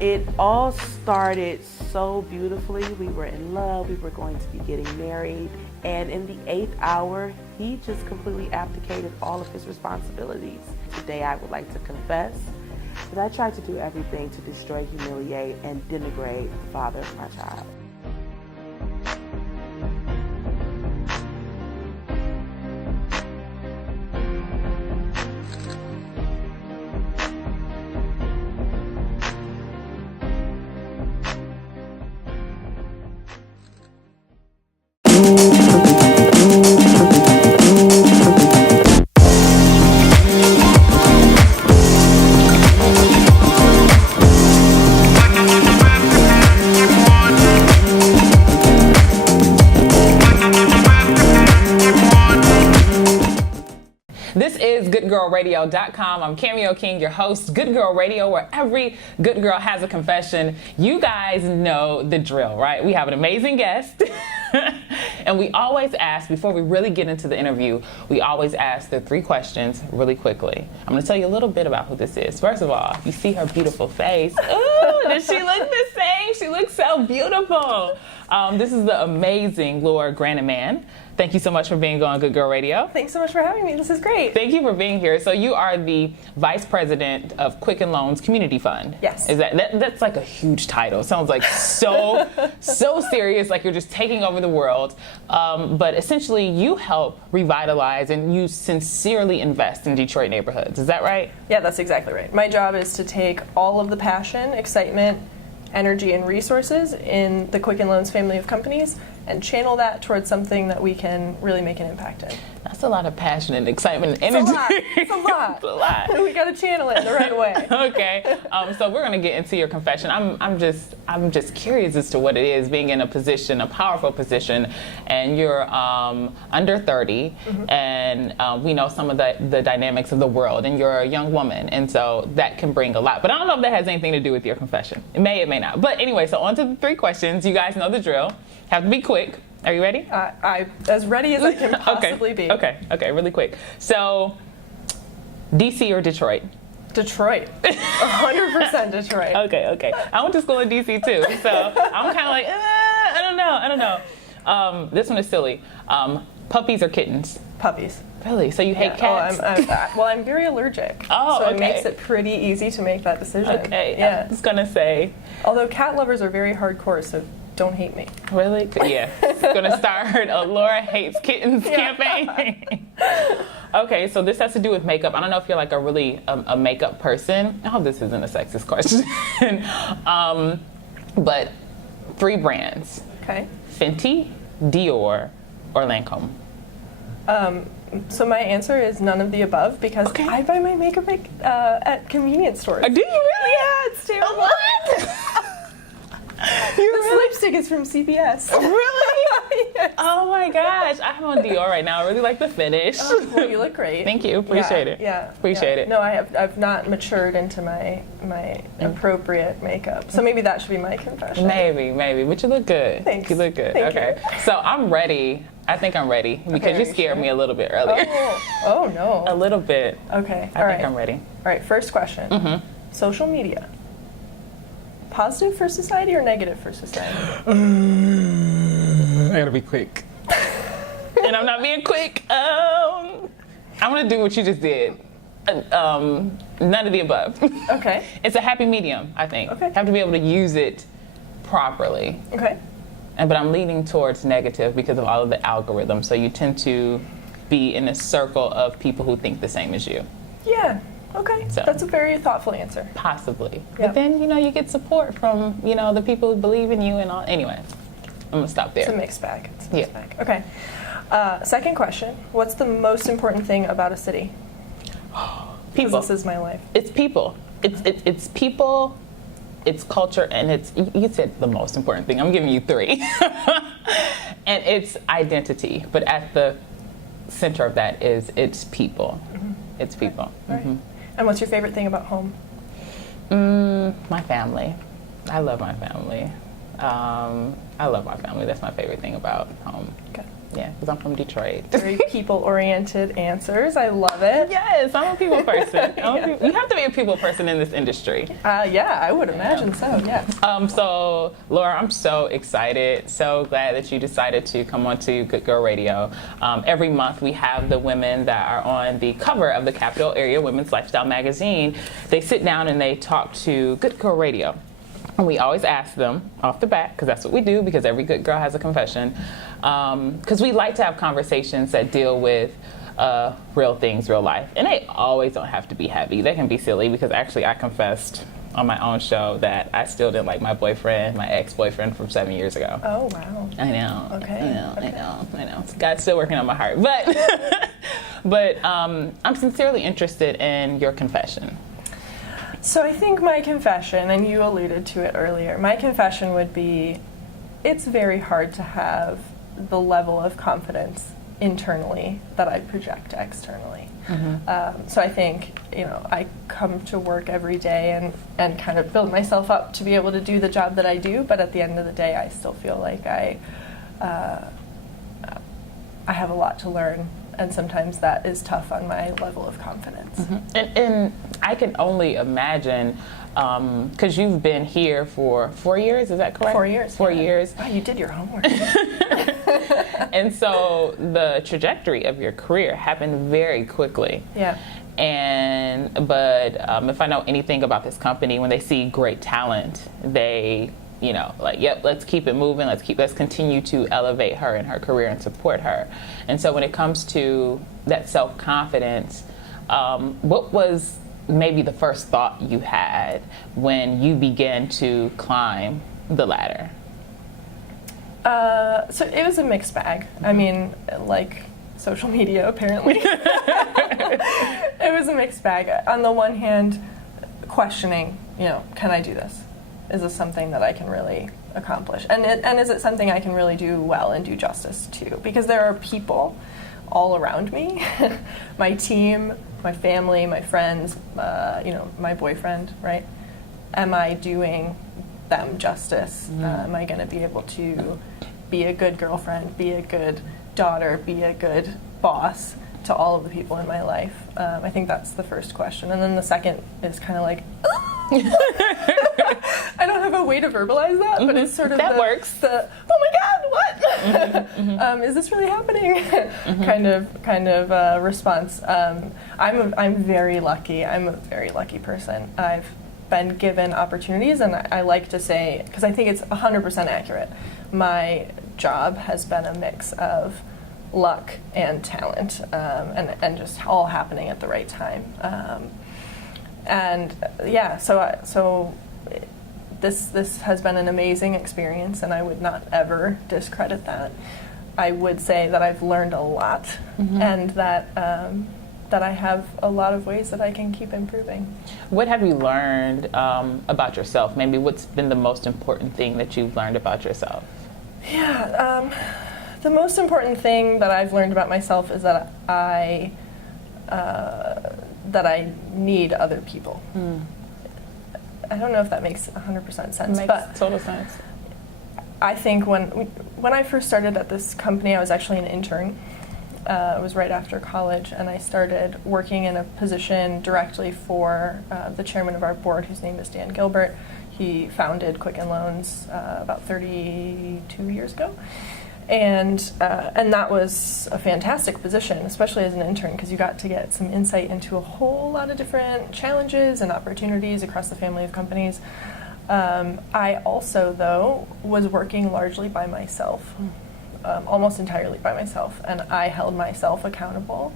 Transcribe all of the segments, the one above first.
It all started so beautifully. We were in love. We were going to be getting married. And in the 8th hour, he just completely abdicated all of his responsibilities. Today, I would like to confess that I tried to do everything to destroy, humiliate, and denigrate the father of my child. This is GoodGirlRadio.com. I'm Cameo King, your host, Good Girl Radio, where every good girl has a confession. You guys know the drill, right? We have an amazing guest. And we always ask, before we really get into the interview, we always ask the 3 questions really quickly. I'm going to tell you a little bit about who this is. First of all, you see her beautiful face. Ooh, does she look the same? She looks so beautiful. This is the amazing Laura Grannemann. Thank you so much for being on Good Girl Radio. Thanks so much for having me. This is great. Thank you for being here. So you are the Vice President of Quicken Loans Community Fund. Yes. Is that's like a huge title. It sounds like so serious, like you're just taking over the world. But essentially you help revitalize and you sincerely invest in Detroit neighborhoods. Is that right? Yeah, that's exactly right. My job is to take all of the passion, excitement, energy, and resources in the Quicken Loans family of companies and channel that towards something that we can really make an impact in. That's a lot of passion and excitement and energy. It's a lot. It's a lot. We got to channel it the right way. Okay. So we're going to get into your confession. I'm just curious as to what it is being in a powerful position, and you're under 30, and we know some of the dynamics of the world, and you're a young woman, and so that can bring a lot. But I don't know if that has anything to do with your confession. It may not. But anyway, so on to the 3 questions. You guys know the drill. Have to be quick. Are you ready? I'm as ready as I can possibly be. Okay, really quick. So, DC or Detroit? Detroit. 100% Detroit. Okay. I went to school in DC too, so I'm kind of like, I don't know. This one is silly. Puppies or kittens? Puppies. Really? So you hate cats? I'm very allergic. Oh, so okay. It makes it pretty easy to make that decision. Okay, yeah. I was gonna say. Although cat lovers are very hardcore, so don't hate me. Really? Yeah. Gonna start a Laura Hates Kittens campaign. Okay, so this has to do with makeup. I don't know if you're like a makeup person. I hope this isn't a sexist question. But 3 brands. Okay. Fenty, Dior, or Lancome. So my answer is none of the above because I buy my makeup at convenience stores. Do you really? Yeah, it's terrible. What? This lipstick is from CVS. Really? Yes. Oh my gosh, I have on Dior right now. I really like the finish. Oh, well, you look great. Thank you. Appreciate it. Yeah. Appreciate it. No, I've not matured into my appropriate makeup. So maybe that should be my confession. Maybe. But you look good. Thanks. You look good. Thank Okay. you. So I'm ready. I think I'm ready because you scared me a little bit earlier. Oh no. A little bit. Okay. I think I'm ready. All right. First question. Social media. Positive for society or negative for society? I gotta be quick. And I'm not being quick. I'm gonna do what you just did. None of the above. Okay. It's a happy medium, I think. Okay. Have to be able to use it properly. Okay. But I'm leaning towards negative because of all of the algorithms. So you tend to be in a circle of people who think the same as you. Yeah. Okay. So. That's a very thoughtful answer. Possibly. Yeah. But then, you get support from, the people who believe in you and all. Anyway, I'm going to stop there. It's a mixed bag. Okay. Second question. What's the most important thing about a city? People. This is my life. It's people. It's people, it's culture, and you said the most important thing. I'm giving you 3. And it's identity. But at the center of that it's people. It's people. Right. And what's your favorite thing about home? My family. I love my family. That's my favorite thing about home. Okay. Yeah, because I'm from Detroit. Very people-oriented answers. I love it. Yes, I'm a people person. You have to be a people person in this industry. Yeah, I would imagine so, yes. So, Laura, I'm so excited, so glad that you decided to come on to Good Girl Radio. Every month we have the women that are on the cover of the Capital Area Women's Lifestyle magazine. They sit down and they talk to Good Girl Radio. And we always ask them off the bat, because that's what we do, because every good girl has a confession. Because we like to have conversations that deal with real things, real life. And they always don't have to be heavy. They can be silly, because actually I confessed on my own show that I still didn't like my boyfriend, my ex-boyfriend from 7 years ago. Oh, wow. I know. Okay. I know. God's still working on my heart. But I'm sincerely interested in your confession. So I think my confession, and you alluded to it earlier, my confession would be, it's very hard to have the level of confidence internally that I project externally. So I think, I come to work every day and kind of build myself up to be able to do the job that I do, but at the end of the day, I still feel like I have a lot to learn. And sometimes that is tough on my level of confidence. And I can only imagine, because you've been here for 4 years, is that correct? 4 years. 4 years. Wow, you did your homework. And so the trajectory of your career happened very quickly. Yeah. But if I know anything about this company, when they see great talent, they yep, let's keep it moving. Let's continue to elevate her in her career and support her. And so when it comes to that self-confidence, what was maybe the first thought you had when you began to climb the ladder? So it was a mixed bag. I mean, like social media, apparently. It was a mixed bag. On the one hand, questioning, can I do this? Is this something that I can really accomplish? And is it something I can really do well and do justice to? Because there are people all around me, my team, my family, my friends, my boyfriend, right? Am I doing them justice? Am I going to be able to be a good girlfriend, be a good daughter, be a good boss to all of the people in my life? I think that's the first question. And then the second is kind of like, I don't have a way to verbalize that, but it's sort of that works. Oh my God, what? Is this really happening? kind of response. I'm very lucky. I'm a very lucky person. I've been given opportunities, and I like to say, because I think it's 100% accurate, my job has been a mix of luck and talent, and just all happening at the right time. So this has been an amazing experience, and I would not ever discredit that. I would say that I've learned a lot, and that I have a lot of ways that I can keep improving. What have you learned about yourself? Maybe what's been the most important thing that you've learned about yourself? Yeah, the most important thing that I've learned about myself is that I need other people. I don't know if that makes 100% sense. Makes total sense. I think when I first started at this company, I was actually an intern. It was right after college, and I started working in a position directly for the chairman of our board, whose name is Dan Gilbert. He founded Quicken Loans about 32 years ago. And that was a fantastic position, especially as an intern, because you got to get some insight into a whole lot of different challenges and opportunities across the family of companies. I also, though, was working largely by myself, almost entirely by myself, and I held myself accountable,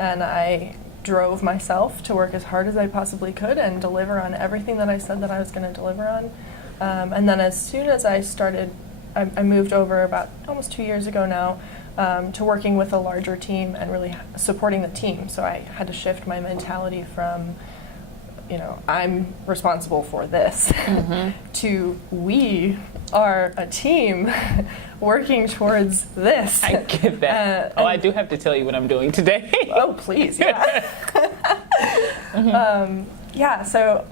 and I drove myself to work as hard as I possibly could and deliver on everything that I said that I was going to deliver on. And then as soon as I moved over about almost 2 years ago now to working with a larger team and really supporting the team. So I had to shift my mentality from, I'm responsible for this, to we are a team working towards this. I get that. I do have to tell you what I'm doing today. Oh, please, yeah. So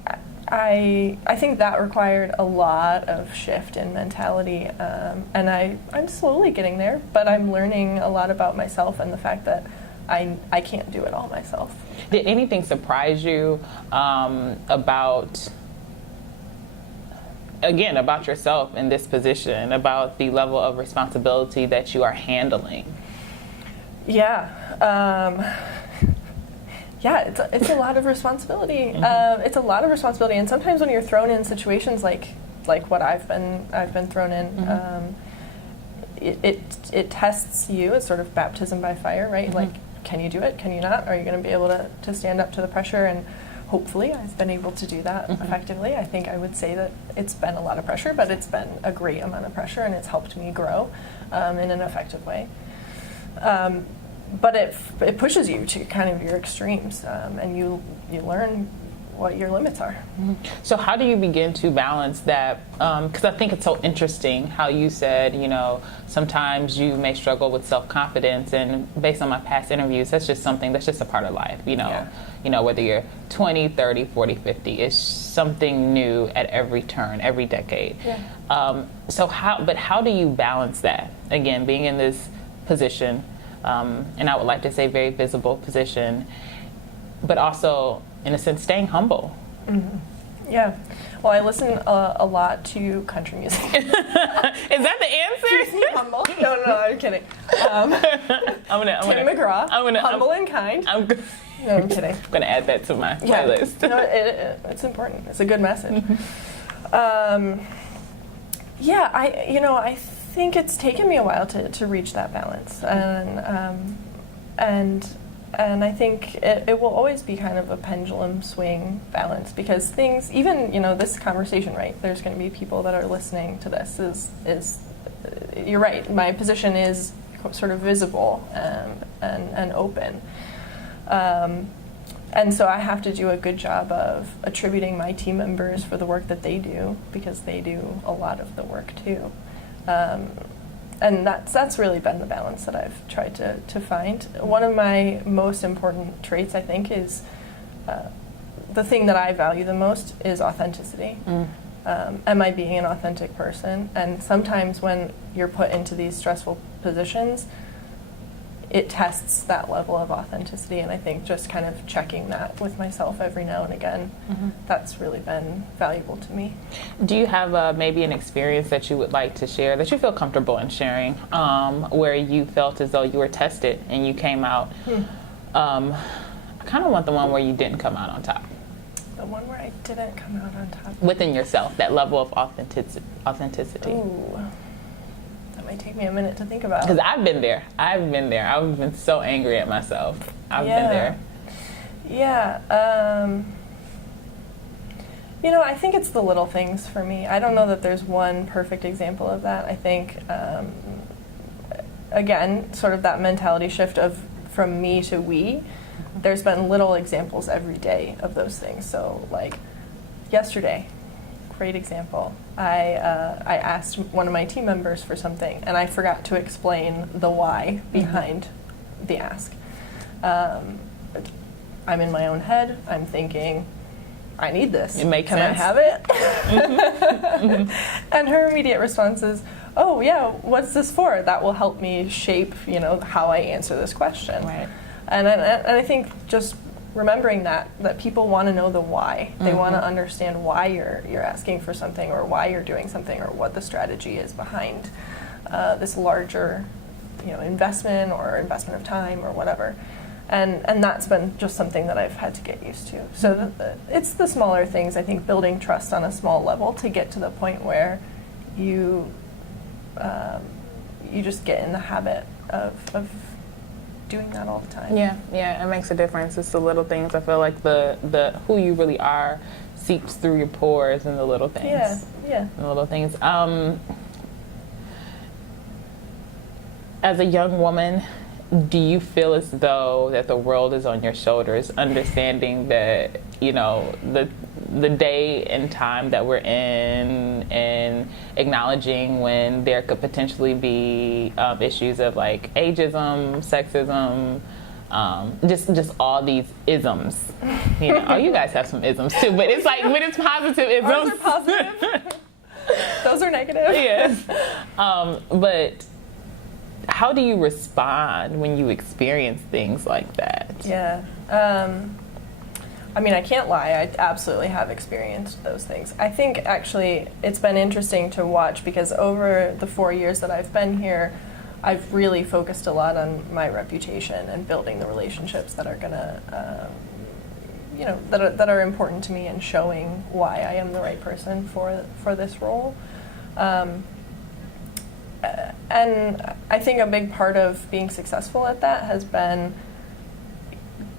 I think that required a lot of shift in mentality, and I'm slowly getting there, but I'm learning a lot about myself and the fact that I can't do it all myself. Did anything surprise you about yourself in this position, about the level of responsibility that you are handling? Yeah. Yeah, it's a lot of responsibility. It's a lot of responsibility, and sometimes when you're thrown in situations like what I've been thrown in, it tests you. It's sort of baptism by fire, right? Like, can you do it? Can you not? Are you going to be able to stand up to the pressure? And hopefully, I've been able to do that effectively. I think I would say that it's been a lot of pressure, but it's been a great amount of pressure, and it's helped me grow in an effective way. But it pushes you to kind of your extremes, and you learn what your limits are. So how do you begin to balance that? Because I think it's so interesting how you said, sometimes you may struggle with self-confidence, and based on my past interviews, that's just a part of life, whether you're 20, 30, 40, 50, it's something new at every turn, every decade. Yeah. So how do you balance that? Again, being in this position, and I would like to say very visible position, but also, in a sense, staying humble. Yeah. Well, I listen a lot to country music. Is that the answer? Humble? No, I'm kidding. Tim McGraw, Humble and Kind. No, I'm kidding. I'm going to add that to my playlist. No, it's important. It's a good message. I think it's taken me a while to reach that balance, and I think it will always be kind of a pendulum swing balance, because things, even this conversation, right? There's going to be people that are listening to this. Is you're right? My position is sort of visible and open, and so I have to do a good job of attributing my team members for the work that they do, because they do a lot of the work too. And that's really been the balance that I've tried to find. One of my most important traits, I think, is the thing that I value the most is authenticity. Am I being an authentic person? And sometimes when you're put into these stressful positions, it tests that level of authenticity, and I think just kind of checking that with myself every now and again, that's really been valuable to me. Do you have maybe an experience that you would like to share, that you feel comfortable in sharing, where you felt as though you were tested and you came out? I kind of want the one where you didn't come out on top. The one where I didn't come out on top? Within yourself, that level of authenticity. Ooh. That might take me a minute to think about. Because I've been there. I've been so angry at myself. I've been there. Yeah. I think it's the little things for me. I don't know that there's one perfect example of that. I think, again, sort of that mentality shift from me to we. There's been little examples every day of those things. So, like, yesterday, great example. I asked one of my team members for something, and I forgot to explain the why behind the ask. I'm in my own head. I'm thinking, I need this. It makes sense. Can I have it? And her immediate response is, oh yeah, what's this for? That will help me shape, how I answer this question. Right. And I think just remembering that people want to know the why. They want to understand why you're asking for something, or why you're doing something, or what the strategy is behind this larger, investment or investment of time or whatever. And that's been just something that I've had to get used to. So it's the smaller things, I think, building trust on a small level to get to the point where you just get in the habit of doing that all the time. Yeah, it makes a difference. It's the little things. I feel like the who you really are seeps through your pores in the little things. Yeah. The little things. As a young woman, do you feel as though that the world is on your shoulders, understanding that, the day and time that we're in, and acknowledging when there could potentially be issues of like ageism, sexism, just all these isms. You know, oh, you guys have some isms too, but it's like when it's positive isms. Ours are positive. Those are negative. Yes. But how do you respond when you experience things like that? Yeah. I mean, I can't lie. I absolutely have experienced those things. I think actually it's been interesting to watch because over the 4 years that I've been here, I've really focused a lot on my reputation and building the relationships that are gonna, that are important to me and showing why I am the right person for this role. And I think a big part of being successful at that has been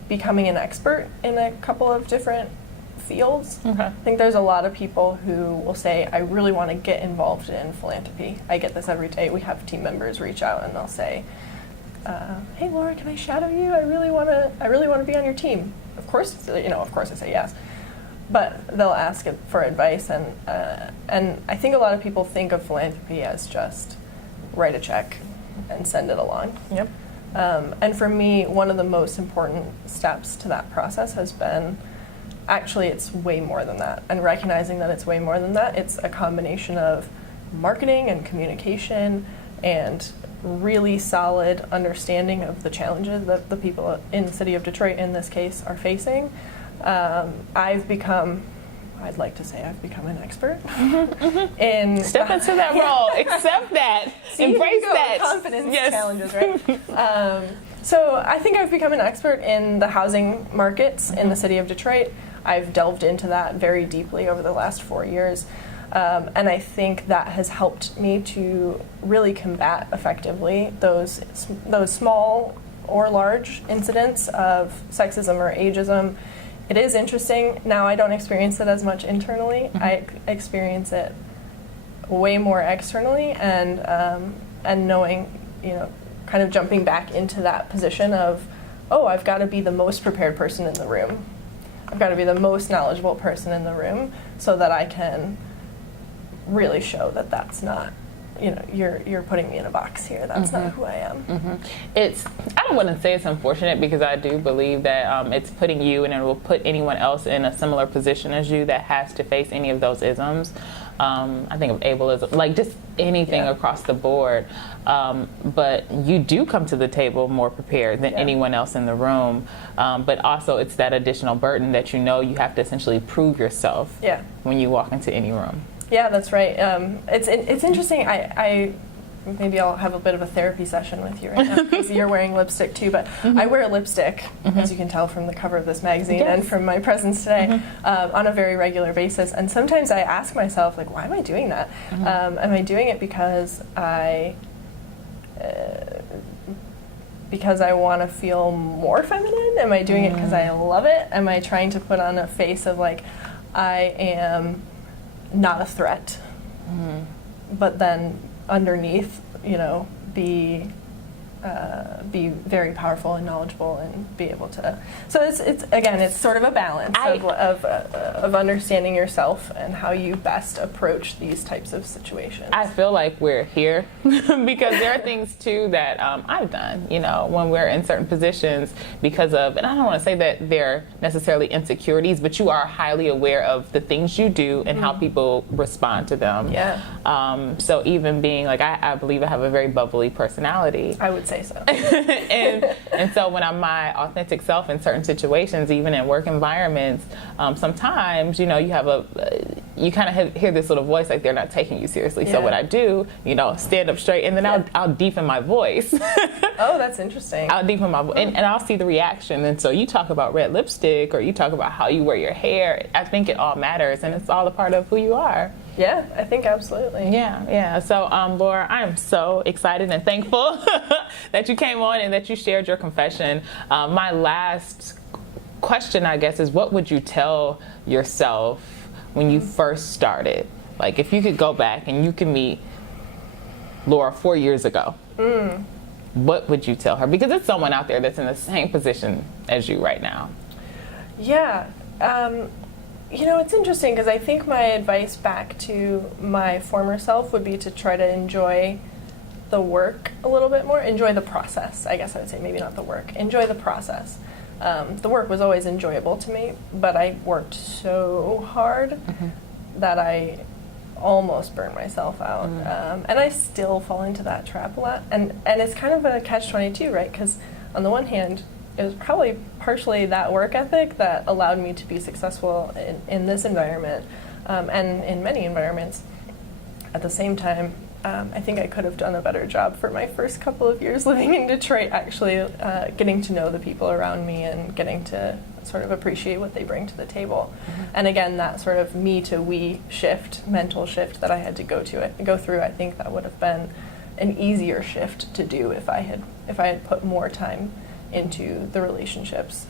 becoming an expert in a couple of different fields. Okay. I think there's a lot of people who will say, I really want to get involved in philanthropy. I get this every day. We have team members reach out and they'll say, hey Laura, can I shadow you? I really want to be on your team. Of course I say yes. But they'll ask for advice, and I think a lot of people think of philanthropy as just write a check and send it along. Yep. And for me, one of the most important steps to that process has been, actually it's way more than that. And recognizing that it's way more than that, it's a combination of marketing and communication and really solid understanding of the challenges that the people in the city of Detroit, in this case, are facing. I'd like to say I've become an expert in Step into that role. Accept that. Embrace that. Confidence challenges, right? So I think I've become an expert in the housing markets in the city of Detroit. I've delved into that very deeply over the last 4 years. And I think that has helped me to really combat effectively those small or large incidents of sexism or ageism. It is interesting. Now I don't experience it as much internally. I experience it way more externally, and knowing, kind of jumping back into that position of, oh, I've got to be the most prepared person in the room. I've got to be the most knowledgeable person in the room so that I can really show that that's not, you're putting me in a box here. That's not who I am. I don't want to say it's unfortunate, because I do believe that it's putting you, and it will put anyone else in a similar position as you that has to face any of those isms. I think of ableism, like just anything across the board. But you do come to the table more prepared than anyone else in the room. But also it's that additional burden that you have to essentially prove yourself when you walk into any room. Yeah, that's right. It's interesting. Maybe I'll have a bit of a therapy session with you right now, because you're wearing lipstick too, but I wear lipstick, as you can tell from the cover of this magazine and from my presence today, on a very regular basis. And sometimes I ask myself, like, why am I doing that? Am I doing it because I want to feel more feminine? Am I doing it because I love it? Am I trying to put on a face of, like, I am not a threat, but then underneath, be very powerful and knowledgeable and be able to. So it's sort of a balance of understanding yourself and how you best approach these types of situations. I feel like we're here because there are things too that I've done, when we're in certain positions because of, and I don't want to say that they're necessarily insecurities, but you are highly aware of the things you do and how people respond to them. Yeah. So even being like, I believe I have a very bubbly personality. I would say so. and so when I'm my authentic self in certain situations, even in work environments, sometimes, you have you kind of hear this little voice like they're not taking you seriously. So what I do, stand up straight, and then I'll deepen my voice. Oh, that's interesting. I'll deepen my voice, and I'll see the reaction. And so you talk about red lipstick, or you talk about how you wear your hair. I think it all matters, and it's all a part of who you are. Yeah, I think absolutely. Yeah. So, Laura, I am so excited and thankful that you came on and that you shared your confession. My last question, I guess, is what would you tell yourself when you first started? Like, if you could go back and you could meet Laura 4 years ago, what would you tell her? Because it's someone out there that's in the same position as you right now. Yeah. It's interesting because I think my advice back to my former self would be to try to enjoy the work a little bit more, enjoy the process, I guess I would say, maybe not the work, enjoy the process. The work was always enjoyable to me, but I worked so hard that I almost burned myself out. And I still fall into that trap a lot. And it's kind of a catch-22, right? Because on the one hand, it was probably partially that work ethic that allowed me to be successful in this environment and in many environments. At the same time, I think I could have done a better job for my first couple of years living in Detroit, actually getting to know the people around me and getting to sort of appreciate what they bring to the table. And again, that sort of me to we shift, mental shift that I had to go through, I think that would have been an easier shift to do if I had put more time into the relationships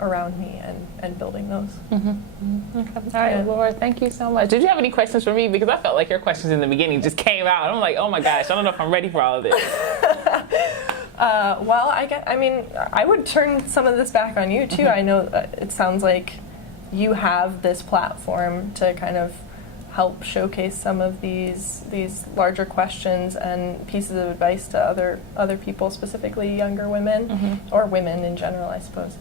around me and building those. Okay. All right, Laura, than't you so much. Did you have any questions for me? Because I felt like your questions in the beginning just came out. I'm like, oh my gosh, I don't know if I'm ready for all of this. Well, I would turn some of this back on you too. I know it sounds like you have this platform to kind of help showcase some of these larger questions and pieces of advice to other people, specifically younger women or women in general, I suppose.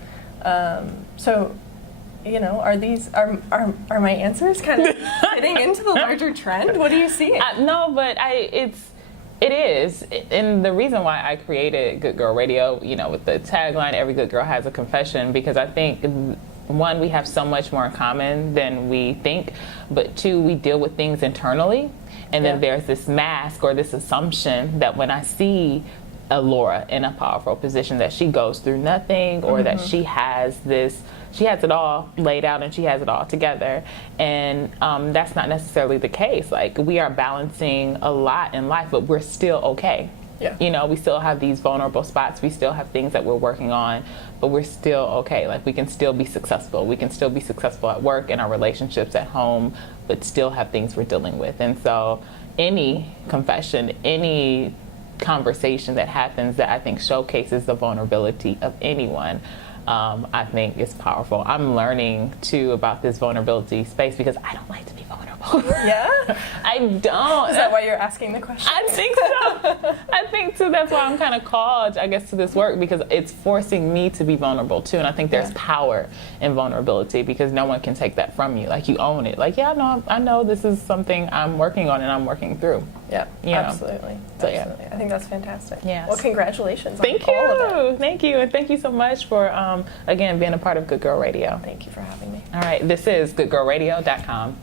So, are my answers kind of fitting into the larger trend? What are you seeing? No, but it is. And the reason why I created Good Girl Radio, with the tagline, every good girl has a confession, because I think, one, we have so much more in common than we think, but two, we deal with things internally. And then there's this mask or this assumption that when I see a Laura in a powerful position, that she goes through nothing, or that she has it all laid out and she has it all together. And that's not necessarily the case. Like, we are balancing a lot in life, but we're still okay. Yeah. We still have these vulnerable spots. We still have things that we're working on, but we're still okay. Like, we can still be successful. We can still be successful at work, in our relationships, at home, but still have things we're dealing with. And so any confession, any conversation that happens that I think showcases the vulnerability of anyone, I think is powerful. I'm learning too about this vulnerability space because I don't like to be vulnerable. Yeah? I don't. Is that why you're asking the question? I think so. I think too, that's why I'm kind of called, I guess, to this work, because it's forcing me to be vulnerable too. And I think there's power in vulnerability, because no one can take that from you. Like, you own it. Like, I know this is something I'm working on and I'm working through. Yeah, absolutely. So, absolutely. I think that's fantastic. Yes. Well, congratulations Thank on all of it. Thank you. And thank you so much for, again, being a part of Good Girl Radio. Thank you for having me. All right. This is goodgirlradio.com.